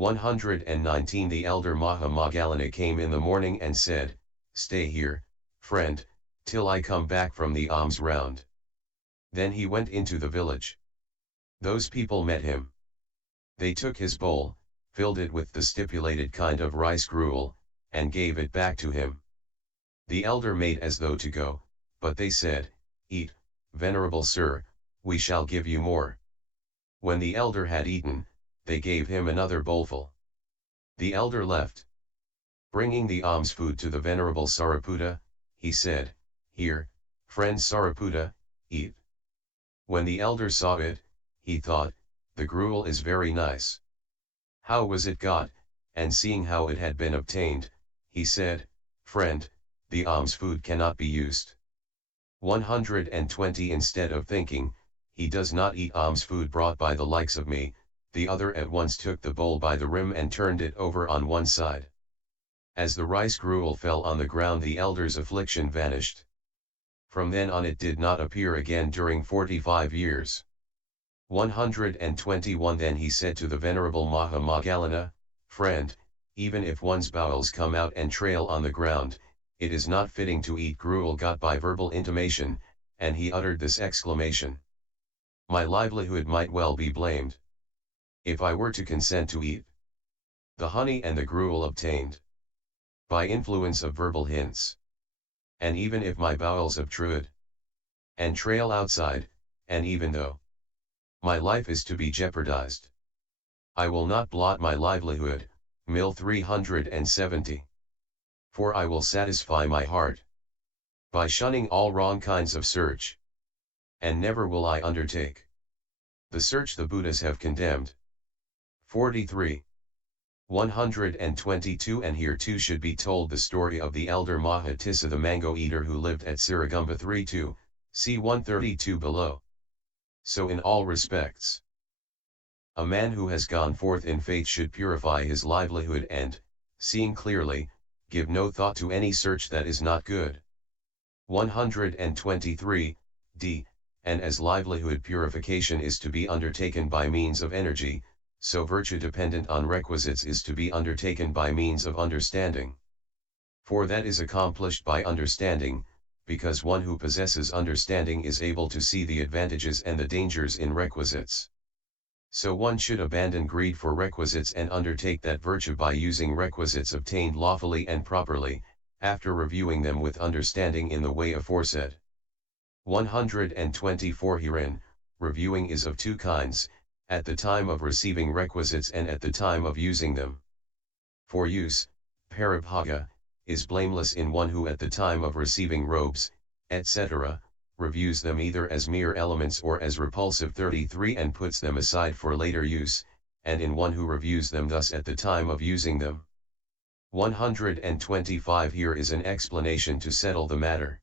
119 The elder Moggallana came in the morning and said, "Stay here, friend, till I come back from the alms round." Then he went into the village. Those people met him. They took his bowl, filled it with the stipulated kind of rice gruel, and gave it back to him. The elder made as though to go, but they said, "Eat, venerable sir, we shall give you more." When the elder had eaten, they gave him another bowlful. The elder left. Bringing the alms food to the venerable Sariputta, he said, "Here, friend Sariputta, eat." When the elder saw it, he thought, "The gruel is very nice. How was it got?" And seeing how it had been obtained, he said, "Friend, the alms food cannot be used." 120 Instead of thinking, "He does not eat alms food brought by the likes of me," the other at once took the bowl by the rim and turned it over on one side. As the rice gruel fell on the ground, the elder's affliction vanished. From then on it did not appear again during 45 years. 121 Then he said to the venerable Moggallana, "Friend, even if one's bowels come out and trail on the ground, it is not fitting to eat gruel got by verbal intimation," and he uttered this exclamation: "My livelihood might well be blamed, if I were to consent to eat the honey and the gruel obtained by influence of verbal hints. And even if my bowels obtrude and trail outside, and even though my life is to be jeopardized, I will not blot my livelihood." Mill 370. "For I will satisfy my heart by shunning all wrong kinds of search, and never will I undertake the search the Buddhas have condemned." 43. 122 And here too should be told the story of the elder Mahatissa the mango eater who lived at Siragumba 32, see 132 below. So in all respects, a man who has gone forth in faith should purify his livelihood and, seeing clearly, give no thought to any search that is not good. 123, d. And as livelihood purification is to be undertaken by means of energy, so virtue dependent on requisites is to be undertaken by means of understanding. For that is accomplished by understanding, because one who possesses understanding is able to see the advantages and the dangers in requisites. So one should abandon greed for requisites and undertake that virtue by using requisites obtained lawfully and properly, after reviewing them with understanding in the way aforesaid. 124 Herein, reviewing is of two kinds, at the time of receiving requisites and at the time of using them. For use, paribhaga, is blameless in one who at the time of receiving robes, etc., reviews them either as mere elements or as repulsive 33 and puts them aside for later use, and in one who reviews them thus at the time of using them. 125 Here is an explanation to settle the matter.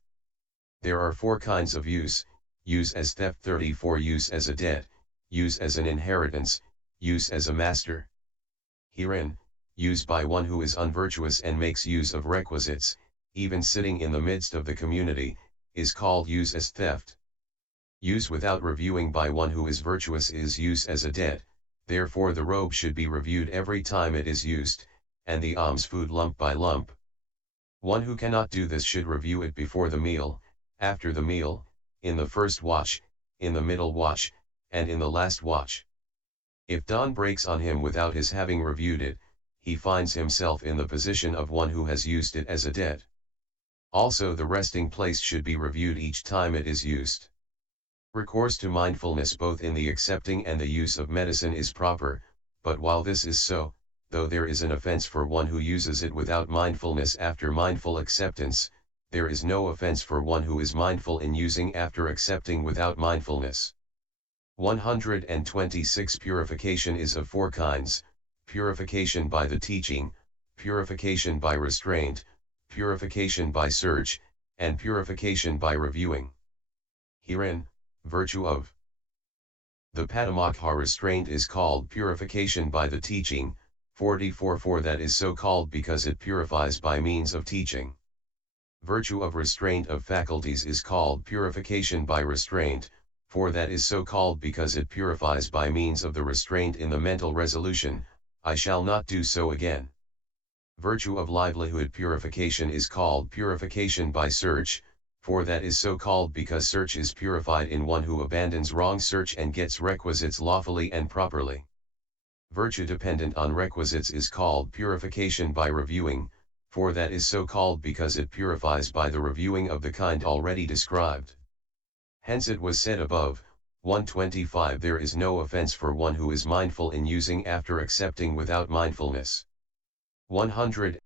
There are four kinds of use: use as theft 34, use as a debt, use as an inheritance, use as a master. Herein, use by one who is unvirtuous and makes use of requisites, even sitting in the midst of the community, is called use as theft. Use without reviewing by one who is virtuous is use as a debt, therefore the robe should be reviewed every time it is used, and the alms food lump by lump. One who cannot do this should review it before the meal, after the meal, in the first watch, in the middle watch, and in the last watch. If dawn breaks on him without his having reviewed it, he finds himself in the position of one who has used it as a debt. Also the resting place should be reviewed each time it is used. Recourse to mindfulness both in the accepting and the use of medicine is proper, but while this is so, though there is an offense for one who uses it without mindfulness after mindful acceptance, there is no offense for one who is mindful in using after accepting without mindfulness. 126 Purification is of four kinds: purification by the teaching, purification by restraint, purification by search, and purification by reviewing. Herein, virtue of the Patimokkha restraint is called purification by the teaching, 44 For that is so called because it purifies by means of teaching. Virtue of restraint of faculties is called purification by restraint, for that is so called because it purifies by means of the restraint in the mental resolution, I shall not do so again. Virtue of livelihood purification is called purification by search, for that is so called because search is purified in one who abandons wrong search and gets requisites lawfully and properly. Virtue dependent on requisites is called purification by reviewing, for that is so called because it purifies by the reviewing of the kind already described. Hence it was said above, 125 there is no offense for one who is mindful in using after accepting without mindfulness. 100